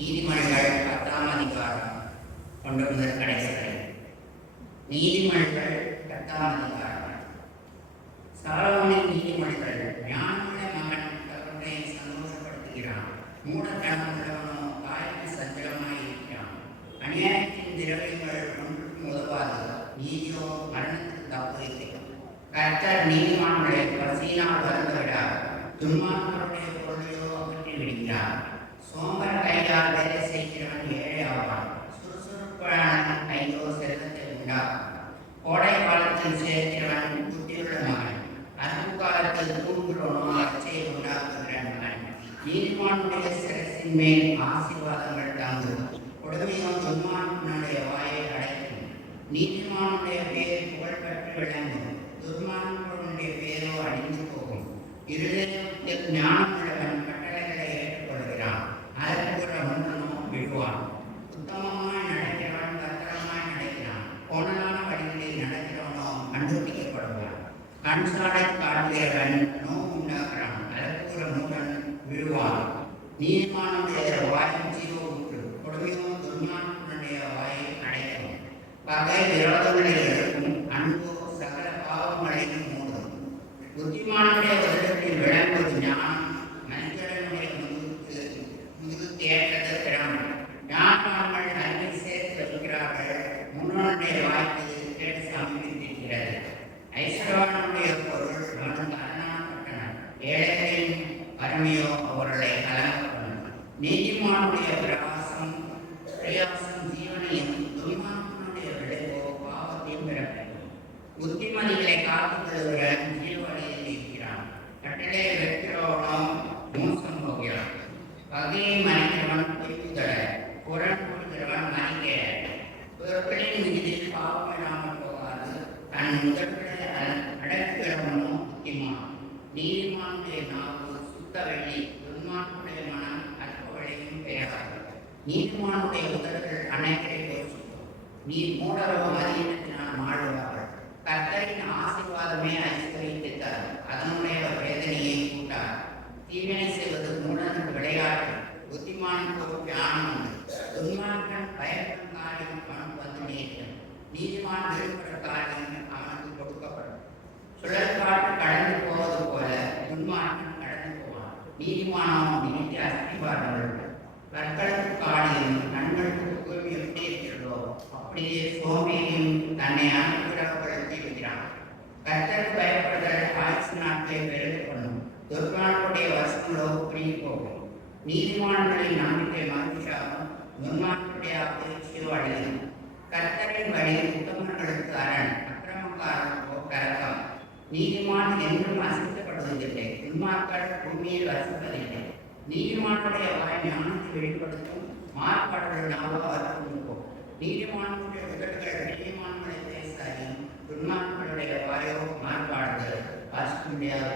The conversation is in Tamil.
நீதிமொழிகள் 10ஆம் அதிகாரம் ஒன்று முதல் கடைசி வரை. நீதிமொழிகள் 10ஆம் அதிகாரம். சாலமோனின் நீதிமொழிகள். ஞானமுள்ள மகன் தகப்பனை சந்தோஷப்படுத்துகிறான், மூடத்தனமுள்ளவனோ தாய்க்கு சஞ்சலமாய் இருக்கிறான். அநியாயத்தின் திரவியங்கள் ஒன்றுக்கும் உதவாது, நீதியோ மரணத்துக்கு தப்புவிக்கும். கர்த்தர் நீதிமான்களை பசியினால் வருந்த விடார், துன்மார்க்கருடைய பொருளையோ அகற்றி விடுகிறார். சோம்பர் கையால் வேலை செய்கிறவன் ஏழை ஆவான், சுறுசுறுப்பான கையோ செல்வத்தை உண்டாகும். கோடை காலத்தில் சேர்க்கிறவன் புத்தியுள்ள மகன், அன்பு காலத்தில் தூங்குகிறவனோ அச்சையை உண்டாக்குகிற மகன். நீதிமானுடைய சிரசின் மேல் ஆசீர்வாதங்கள் தாங்கும், கொடுமையோ துன்மார்க்கனுடைய வாயை அடைக்கும். நீதிமானுடைய பேர் புகழ்பெற்று விளங்கும், துன்மார்க்கனுடைய பேரோ அழிந்து போகும். இருதயத்தில் ஞானமுள்ளவன் கட்டளைகளை ஏற்றுக்கொள்கிறான், அதற்குற முன்னனோ விடுவான். உத்தமமாய் நடக்கிறவன் பத்திரமாய் நடக்கிறான், கோணலான வழிகளில் நடக்கிறவனோ கண்டுபிடிக்கப்படுவான். கண் சாடை காட்டுகிறவன் நோவு உண்டாக்குறான், அதற்குற முன்னன் விடுவான். நீதிமானுடைய வாயின் ஜீவ ஊற்று, கொடுமையோ துன்மார்க்கனுடைய வாயை அடைக்கும். பகை விரோதங்களை எடுக்கும், அன்போ சகல பாவங்களையும் மூடும். புத்திமானுடைய உதவியில் விளங்குவது ஞானம், மனிதனுடைய முதுகுக்கு ஏற்றது திறமை. ஞானவான்கள் நன்மை சேர்த்து வைக்கிறார்கள், முன்னோருடைய வாய்ப்பு கேட்டு சமீபித்திருக்கிறது. ஐஸ்வரவானுடைய பொருள் அவனுக்கு அரணாகப்பட்டன, ஏழைகளின் வறுமையோ அவர்களை கலங்கப்படும். நீதிமானுடைய பிரயாசம் ஜீவனையும், துன்மார்க்கனுடைய விளைவோ பாவத்தையும் பிறப்பிக்கும். புத்திமதிகளை காத்துக் கொள்கிறவன் ஜீவவழியில் இருக்கிறான், கட்டளையை வெட்கிறவனும் மோசம் போகிறான். பகையை மறைக்கிறவன் பொய்ப்புதல, புறம் கூறுகிறவன் மறைக்க. பொருட்களின் மீதில் பாவம் இல்லாமல் போகாது, தன் முதல்களை அடக்குகிறவனோ புத்திமான். நீதிமானுடைய நாவு சுத்த வெள்ளி, துன்மார்க்கனுடைய மனம் அற்ப வழியும் பெயராது. நீதிமானுடைய உதடுகள் அனைவரை போஷிக்கும், நீர் மூடரோ மதியினத்தினால் மாழுவார்கள். கர்த்தரின் ஆசீர்வாதமே ஐஸ்வரியத்தை தரும், அதனுடைய வேதனையை கூட்டார். தீவினை செய்வது மூடனுக்கு விளையாட்டு, புத்திமானுக்கு ஞானம் உண்டு. துன்மார்க்கன் பயப்படும் காரியம் அவனுக்கு வந்து நேரிடும், நீதிமான் விரும்புகிற காரியம் அவனுக்கு கொடுக்கப்படும். சுழற்காற்று கடந்து போவது போல துன்மார்க்கன் கடந்து போவான், நீதிமானோ நினைத்து அஸ்திபார்கள். கற்களுக்கு காடியும் நண்பர்களுக்கு தூய்மை எப்படி இருக்கிறதோ அப்படியே சோமையும் தன்னை அனுப்பிடப்படுத்தி விடுகிறான். கர்த்தருக்கு பயப்படுதல் ஆயுசு நாட்களை பெருக பண்ணும், துர்மார்களுடைய வருஷங்களோ புரிந்து போகும். நீதிமான்களின் நம்பிக்கை மகிழ்ச்சியாகும், துன்மார்களுடைய அப்பயிற்சியோ அழியும். கர்த்தரின் வழி உத்தமர்களுக்கு அரண், அக்கிரமக்காரர்களுக்கோ கரகம். நீதிமான் என்றும் அசைக்கப்படுவதில்லை, துன்மார்கள் பூமியில் வசிப்பதில்லை. நீதிமானுடைய வாய் ஞானத்தை வெளிப்படுத்தும், மாறுபாடுகள் நாவோ அறுக்கும். நீதிமானுடைய உதடுகள் நீதிமான்களை பேசாயும், துன்மார்களுடைய வாயோ மாறுபாடுகள் வாசிக்க முடியாத